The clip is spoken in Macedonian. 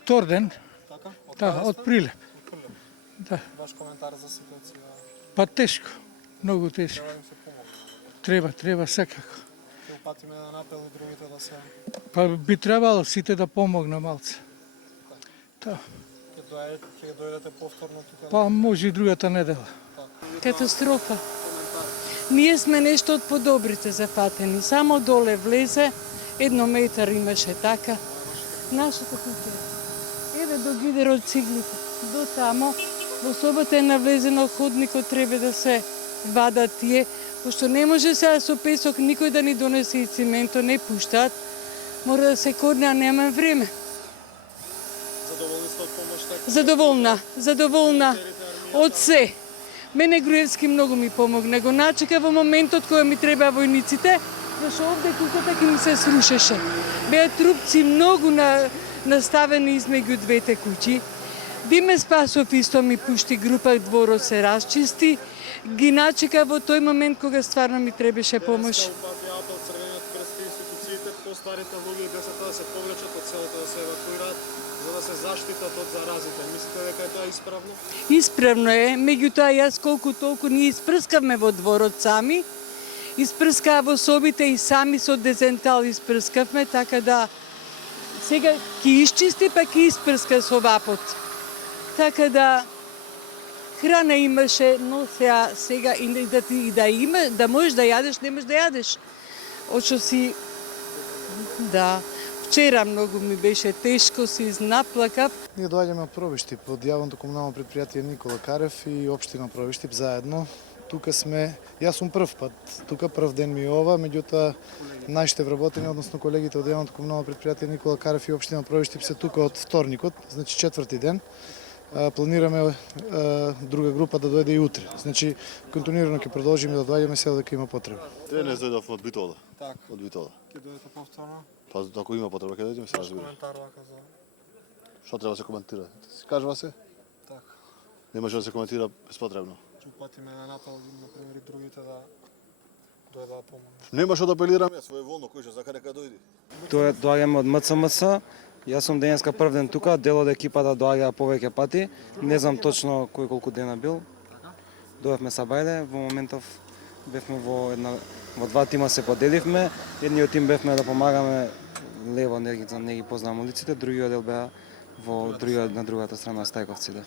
втор ден, Така? да, од Прилеп. Да. Ваш коментар за ситуација? Па тешко, многу тешко. Треба да им се помогне. Треба секако. Ќе упатиме на апел и другите да се... Па би требало сите да помогна малце. Да. Ќе дојдете повторно тука? Па може и другата недела. Катастрофа. Ние сме нешто од подобрите зафатени. Само доле влезе, 1 метар имаше така. Нашата куќа. Еве до гидерот циглите. До тамо. Во собата е навлезено ходникот, треба да се вадат тие. Пошто не може сега со песок никој да ни донесе и цементо, не пуштаат. Мора да се корне, а нема време. Задоволни сте од помошта? Задоволна. Од се. Мене Груевски многу ми помогна. Го начека во моментот кој ми треба војниците, зашто овде куќата ќе ми се срушеше. Беа трупци многу наставени измеѓу двете куќи. Диме Спасов исто ми пушти група, дворот се расчисти. Ги начека во тој момент кога стварно ми требаше помош. Упати апел Црвениот крст и институциите, постарите луѓе и децата да се повлечат од селото, да се евакуираат, за да се заштитат од заразите. Мислите дека е тоа исправно? Исправно е, меѓутоа јас колку толку ние испрскавме во дворот сами, испрскаа во собите и сами со дезентал испрскавме, така да сега ќе исчисти па ќе испрска со вапот. Така да храна имаше, но сега и да има, да можеш да јадеш, не можеш да јадеш. Очо си, да, вчера многу ми беше тешко, си изнаплакав. Ние доаѓаме од Пробиштип, од јавното комунално предпријатие Никола Карев и општина Пробиштип заедно. Тука сме, јас сум прв пат, тука прв ден ми е ова, меѓутоа нашите вработени, односно колегите од јавното комунално предпријатие Никола Карев и општина Пробиштип се тука од вторникот, значи 4ти ден. Планираме друга група да дојде и утре. Значи, континуирано ќе продолжиме да доаѓаме се дека има потреба. Денес дојдов од Битола. Така. Од Битола. Ќе дојдете повторно? Па ако има потреба ќе дојдеме се Ваш разбира. коментар вака за... Што треба да се коментира? Се кажува се? Така. Не може да се коментира безпотребно. Ќе упатиме на апел, например, и другите да дојдат да помогнат. Нема што да апелираме, своеволно кој што сака нека дојде. Доаѓаме од МЦМС. Јас сум денеска прв ден тука, дел од екипата доаѓа повеќе пати. Не знам точно кој колку дена бил. Дојавме са бајле, во моментов бевме во 2 тима се поделивме. Едниот тим бевме да помагаме лево, не ги познавам улиците, другиот дел беа на другата страна Стајковците.